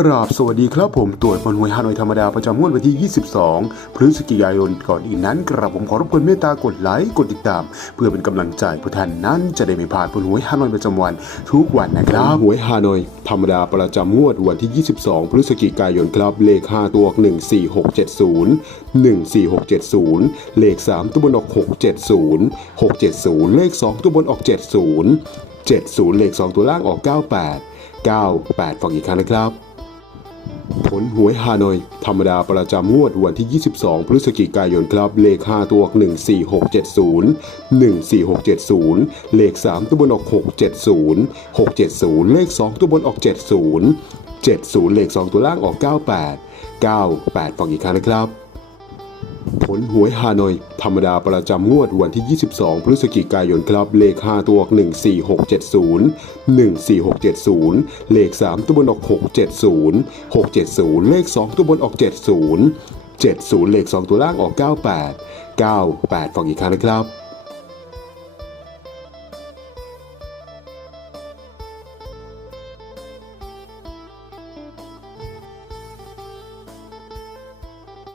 กราบสวัสดีครับผมตรวจบอลหวยฮานอยธรรมดาประจำงวดวันที่ 22 พฤศจิกายนก่อนอื่นนั้นกราบผมขอรบกวนเมตตากดไลค์กดติดตาม เพื่อเป็นกำลังใจผู้ท่านนั้นจะได้ไม่พลาดบนหวยฮานอยประจำวันทุกวันนะครับหวยฮานอยธรรมดาประจำงวดวันที่ 22 พฤศจิกายนครับเลข 5 ตัวออก14670 14670 เลข 3 ตัวบนออก 670 670 เลข 2 ตัวบนออก 70 70 เลข 2 ตัวล่างออก 98 98 ฟังอีกครั้งนะครับ ผลหวยฮานอย ธรรมดาประจำงวดวันที่ 22 พฤศจิกายนครับ เลข 5 ตัวออก14670 14670 เลข 3 ตัวบนออก 670 670 เลข 2 ตัวบนออก 70 70 เลข 2 ตัวล่างออก 98 98 ฟังอีกครั้งนะครับ ผลหวยฮานอย ธรรมดาประจำงวดวันที่ 22 พฤศจิกายนครับ เลข 5 ตัวออก14670 14670 เลข 3 ตัวบนออก 670 670 เลข 2 ตัวบนออก 70 70 เลข 2 ตัวล่างออก 98 98 ฟังอีกครั้งนะครับ